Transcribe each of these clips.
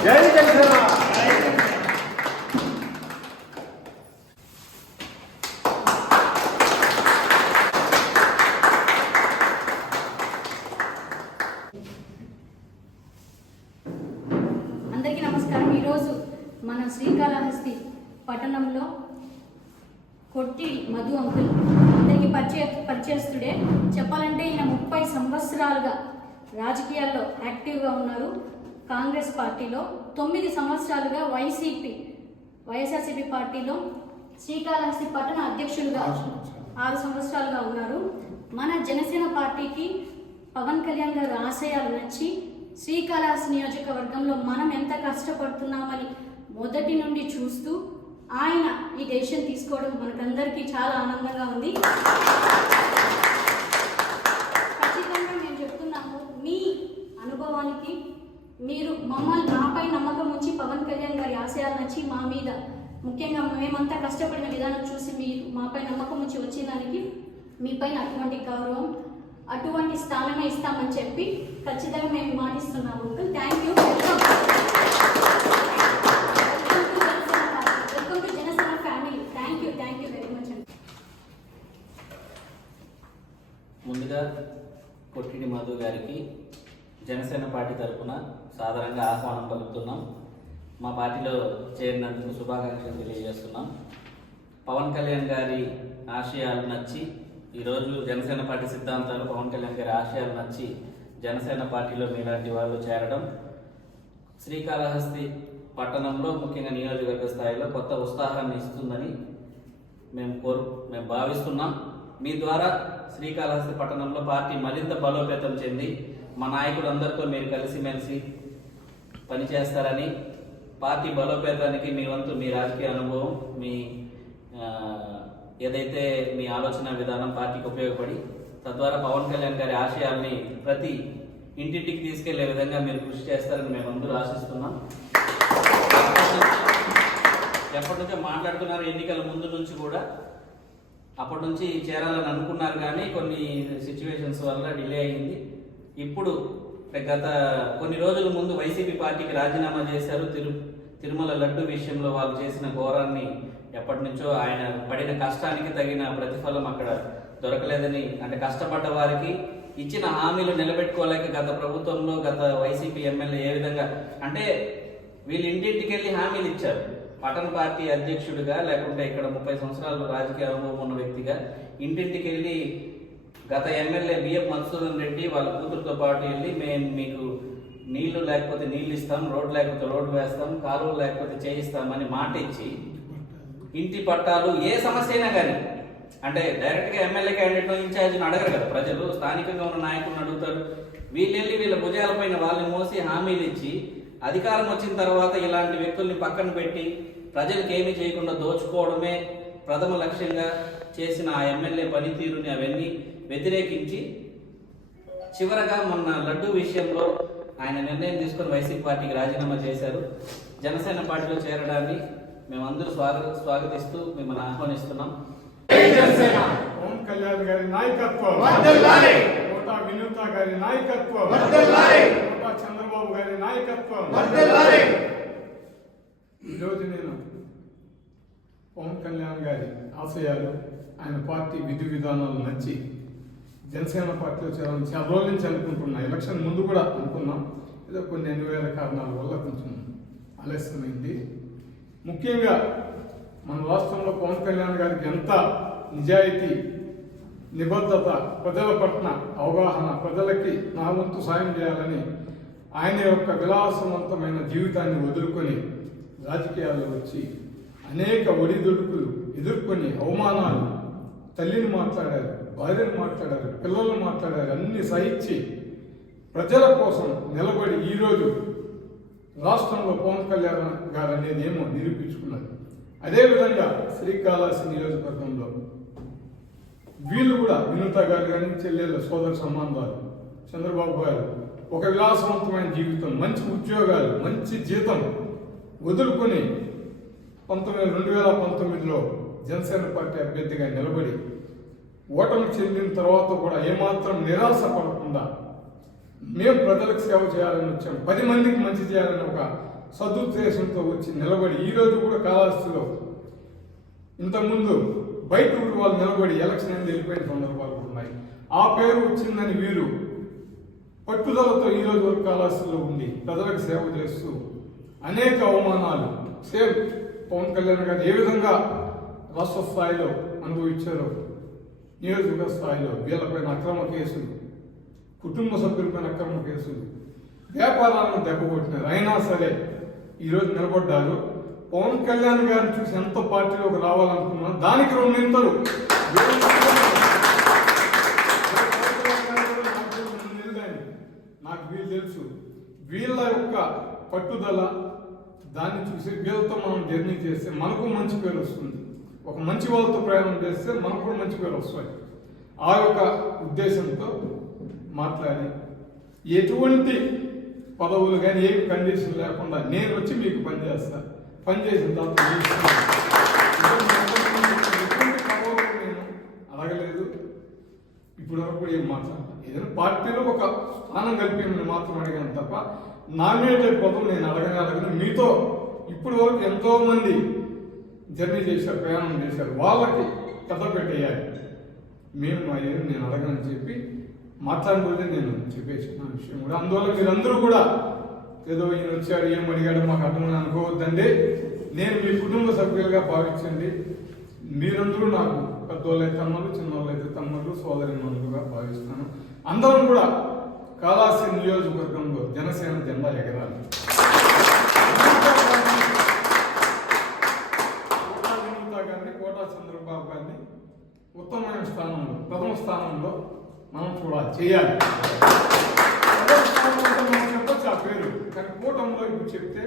అందరికీ నమస్కారం. ఈరోజు మన శ్రీకాళహస్తి పట్టణంలో కొట్టి మధు అంకుల్ అందరికీ పరిచయ పరిచయస్తుడే. చెప్పాలంటే ఈయన ముప్పై సంవత్సరాలుగా రాజకీయాల్లో యాక్టివ్గా ఉన్నారు. కాంగ్రెస్ పార్టీలో తొమ్మిది సంవత్సరాలుగా వైసీపీ వైఎస్ఆర్సీపీ పార్టీలో శ్రీకాళహస్తి పట్టణ అధ్యక్షులుగా ఆరు సంవత్సరాలుగా ఉన్నారు. మన జనసేన పార్టీకి పవన్ కళ్యాణ్ గారి ఆశయాలు నచ్చి శ్రీకాళహస్తి నియోజకవర్గంలో మనం ఎంత కష్టపడుతున్నామని మొదటి నుండి చూస్తూ ఆయన ఈ డెసిషన్ తీసుకోవడం మనకందరికీ చాలా ఆనందంగా ఉంది. ఖచ్చితంగా మేము చెప్తున్నాము మీ అనుభవానికి మీరు మమ్మల్ని మాపై నమ్మకం ఉంచి పవన్ కళ్యాణ్ గారి ఆశయాలు నచ్చి మా మీద. ముఖ్యంగా మేమంతా కష్టపడిన విధానం చూసి మీరు మాపై నమ్మకం ఉంచి వచ్చిన దానికి మీపైన అటువంటి గౌరవం అటువంటి స్థానమే ఇస్తామని చెప్పి ఖచ్చితంగా మేము మాటిస్తున్నాము. Uncle thank you Janasena family thank you thank you very much అండి ముందుగా కొట్టిడి మాధవ్ గారికి జనసేన పార్టీ తరఫున సాధారణంగా ఆహ్వానం పలుకుతున్నాం. మా పార్టీలో చేరినందుకు శుభాకాంక్షలు తెలియజేస్తున్నాం. పవన్ కళ్యాణ్ గారి ఆశయాలు నచ్చి ఈరోజు జనసేన పార్టీ సిద్ధాంతాలు పవన్ కళ్యాణ్ గారి ఆశయాలు నచ్చి జనసేన పార్టీలో మీలాంటి వాళ్ళు చేరడం. శ్రీకాళహస్తి పట్టణంలో ముఖ్యంగా నియోజకవర్గ స్థాయిలో కొత్త ఉత్సాహాన్ని ఇస్తుందని మేము కోరు మేము భావిస్తున్నాం. మీ ద్వారా శ్రీకాళహస్తి పట్టణంలో పార్టీ మరింత బలోపేతం చెంది మా నాయకులందరితో మీరు కలిసిమెలిసి పనిచేస్తారని పార్టీ బలోపేతానికి మీ వంతు మీ రాజకీయ అనుభవం మీ ఏదైతే మీ ఆలోచన విధానం పార్టీకి ఉపయోగపడి తద్వారా పవన్ కళ్యాణ్ గారి ఆశయాల్ని ప్రతి ఇంటింటికి తీసుకెళ్ళే విధంగా మీరు కృషి చేస్తారని మేము అందరూ ఆశిస్తున్నాం. ఎప్పటి నుంచో మాట్లాడుతున్నారు ఎన్నికల ముందు నుంచి కూడా అప్పటి నుంచి చేరాలని అనుకున్నారు కానీ కొన్ని సిచ్యువేషన్స్ వల్ల డిలే అయింది ఇప్పుడు గత కొన్ని రోజుల ముందు వైసీపీ పార్టీకి రాజీనామా చేశారు. తిరు తిరుమల లడ్డు విషయంలో వాళ్ళు చేసిన ఘోరాన్ని ఎప్పటి నుంచో ఆయన పడిన కష్టానికి తగిన ప్రతిఫలం అక్కడ దొరకలేదని అంటే కష్టపడ్డ వారికి ఇచ్చిన హామీలు నిలబెట్టుకోలేక గత ప్రభుత్వంలో గత వైసీపీ ఎమ్మెల్యే ఏ విధంగా అంటే వీళ్ళు ఇంటింటికి వెళ్ళి హామీలు ఇచ్చారు. పట్టణ పార్టీ అధ్యక్షుడిగా లేకుంటే ఇక్కడ ముప్పై సంవత్సరాలు రాజకీయ అనుభవం ఉన్న వ్యక్తిగా ఇంటింటికి వెళ్ళి గత ఎమ్మెల్యే బిఎఫ్ మధుసూదన్ రెడ్డి వాళ్ళ కూతురుతో పాటు వెళ్ళి మేము మీకు నీళ్ళు లేకపోతే నీళ్ళు ఇస్తాం రోడ్డు లేకపోతే రోడ్డు వేస్తాం కాలువలు లేకపోతే చేయిస్తామని మాట ఇచ్చి ఇంటి పట్టాలు ఏ సమస్య అయినా కానీ అంటే డైరెక్ట్గా ఎమ్మెల్యే క్యాండిడేట్ ఇన్ఛార్జ్ని అడగరు కదా ప్రజలు స్థానికంగా ఉన్న నాయకులను అడుగుతారు. వీళ్ళు వెళ్ళి వీళ్ళ భుజాలపైన వాళ్ళని మోసి హామీలు ఇచ్చి అధికారం వచ్చిన తర్వాత ఇలాంటి వ్యక్తుల్ని పక్కన పెట్టి ప్రజలకు ఏమీ చేయకుండా దోచుకోవడమే ప్రథమ లక్ష్యంగా చేసిన ఆ ఎమ్మెల్యే పనితీరుని అవన్నీ వ్యతిరేకించి చివరగా మొన్న లడ్డు విషయంలో ఆయన నిర్ణయం తీసుకొని వైసీపీ పార్టీకి రాజీనామా చేశారు. జనసేన పార్టీలో చేరడాన్ని మేమందరూ స్వాగ స్వాగతిస్తూ మిమ్మల్ని ఆహ్వానిస్తున్నాం. పవన్ కళ్యాణ్ గారి నాయకత్వం. కోటా వినూత గారి నాయకత్వం. కోటా చంద్రబాబు గారి నాయకత్వం. ఈరోజు నేను పవన్ కళ్యాణ్ గారి ఆశయాలు ఆయన పార్టీ విధి విధానాలు నచ్చి జనసేన పార్టీలో చేరాలని చాలా రోజుల నుంచి అనుకుంటున్నా. ఎలక్షన్ ముందు కూడా అనుకున్నాం. ఏదో కొన్ని అనివేల కారణాల వల్ల కొంచెం ఆలస్యమైంది. ముఖ్యంగా మన రాష్ట్రంలో పవన్ కళ్యాణ్ గారికి ఎంత నిజాయితీ నిబద్ధత ప్రజల పట్ల అవగాహన ప్రజలకి నా వంతు సాయం చేయాలని ఆయన యొక్క విలాసవంతమైన జీవితాన్ని వదులుకొని రాజకీయాల్లో వచ్చి అనేక ఒడిదుడుకులు ఎదుర్కొని అవమానాలు తల్లిని మాట్లాడారు భార్యను మాట్లాడారు పిల్లలు మాట్లాడారు అన్ని సహించి ప్రజల కోసం నిలబడి ఈరోజు రాష్ట్రంలో పవన్ కళ్యాణ్ గారు అనేది ఏమో నిరూపించుకున్నారు. అదేవిధంగా శ్రీకాళహస్తి నియోజకవర్గంలో కూడా వినూత గారు కానీ చెల్లెళ్ళ సోదర సంబంధాలు. చంద్రబాబు గారు ఒక విలాసవంతమైన జీవితం మంచి ఉద్యోగాలు మంచి జీతం వదులుకొని పంతొమ్మిది రెండు వేల పంతొమ్మిదిలో జనసేన పార్టీ అభ్యర్థిగా నిలబడి ఓటమి చెందిన తర్వాత కూడా ఏమాత్రం నిరాశ పడకుండా మేము ప్రజలకు సేవ చేయాలని వచ్చాం. పది మందికి మంచి చేయాలని ఒక సదుద్దేశంతో వచ్చి నిలబడి ఈరోజు కూడా కాళహస్తిలో ఇంతకుముందు బయట ఊరు వాళ్ళు నిలబడి ఎలక్షన్ అనేది వెళ్ళిపోయిన సందర్భాలు ఉన్నాయి. ఆ పేరు వచ్చిందని వీరు పట్టుదలతో ఈ రోజు వరకు కాళహస్తిలో ఉండి ప్రజలకు సేవ చేస్తూ అనేక అవమానాలు సేమ్ పవన్ కళ్యాణ్ గారు ఏ విధంగా రాష్ట్ర స్థాయిలో అనుభవించారో నియోజకవర్గ స్థాయిలో వీళ్ళపైన అక్రమ కేసులు కుటుంబ సభ్యులపైన అక్రమ కేసులు వ్యాపారాలను దెబ్బకొట్టినారు అయినా సరే ఈరోజు నిలబడ్డారు. పవన్ కళ్యాణ్ గారిని చూసి ఎంత పార్టీలోకి రావాలనుకున్నా దానికి రెండు నిందలు నాకు వీళ్ళు తెలుసు. వీళ్ళ యొక్క పట్టుదల దాన్ని చూసి వీళ్ళతో మనం జర్నీ చేస్తే మనకు మంచి పేరు వస్తుంది. ఒక మంచి వాళ్ళతో ప్రయాణం చేస్తే మనకు కూడా మంచి పేరు వస్తుంది ఆ యొక్క ఉద్దేశంతో మాట్లాడి ఎటువంటి పదవులు కానీ ఏమి కండిషన్ లేకుండా నేను వచ్చి మీకు పనిచేస్తాను పనిచేసిన తర్వాత నేను అడగలేదు. ఇప్పుడు వరకు కూడా ఏం మాట్లాడలేదు. ఏదైనా పార్టీలో ఒక స్థానం కల్పించమని మాత్రం అడిగాను తప్ప నామినేటెడ్ పదవులు నేను అడగనే అడగను. మీతో ఇప్పుడు వరకు ఎంతో మంది జర్నీ చేశారు ప్రయాణం చేశారు. వాళ్ళకి కథ పెట్టేయాలి. మేము మా నేను అడగనని చెప్పి మాట్లాడిన రోజే నేను చెప్పేసిన విషయం కూడా. అందువల్ల మీరందరూ కూడా ఏదో ఈయన వచ్చాడు ఏం అడిగాడు మాకు అర్థమని అనుకోవద్దండి. నేను మీ కుటుంబ సభ్యులుగా భావించండి. మీరందరూ నాకు పెద్దోళ్ళైతే తమ్ముళ్ళు చిన్నోళ్ళైతే తమ్ముళ్ళు సోదరి మనులుగా భావిస్తాను. అందరం కూడా కాళాసి నియోజకవర్గంలో జనసేన జెండా ఎగరాలి. కోటా వినూత గారిని కోటా చంద్రబాబు గారిని ఉత్తమమైన స్థానంలో ప్రథమ స్థానంలో మనం చూడాలి చేయాలి. రావచ్చు ఆ పేరు కానీ కూటంలో ఇప్పుడు చెప్తే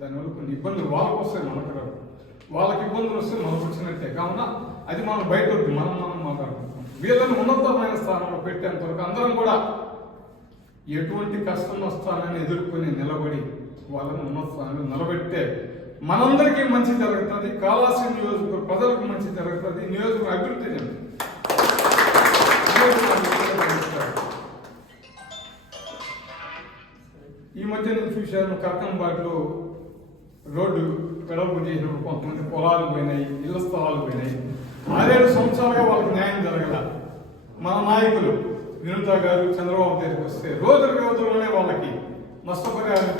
దానివల్ల కొన్ని ఇబ్బందులు వాళ్ళకు వస్తాయి మనకు రాదు వాళ్ళకి ఇబ్బందులు వస్తే మనకు వచ్చినట్టే. కావున అది మనం బయట వద్దు మనం మనం మాట్లాడుకుంటాం. వీళ్ళని ఉన్నతమైన స్థానంలో పెట్టేంతవరకు అందరం కూడా ఎటువంటి కష్టం నష్టాలను ఎదుర్కొని నిలబడి వాళ్ళని ఉన్నత స్థానంలో నిలబెట్టే మనందరికీ మంచి జరుగుతుంది. కాళాసి నియోజకవర్గ ప్రజలకు మంచి జరుగుతుంది. నియోజకవర్గ అభివృద్ధి చెందుతుంది. చూశాను కర్కంబాట్లో రోడ్డు వెడల్పు చేసినప్పుడు కొంతమంది పొలాలు పోయినాయి ఇళ్ళ స్థలాలు పోయినాయి. ఆరేడు సంవత్సరాలుగా వాళ్ళకి న్యాయం జరగల మన నాయకులు వినుత గారు చంద్రబాబు దగ్గరికి వస్తే రోజుల వ్యవధిలోనే వాళ్ళకి నష్టపరిహారం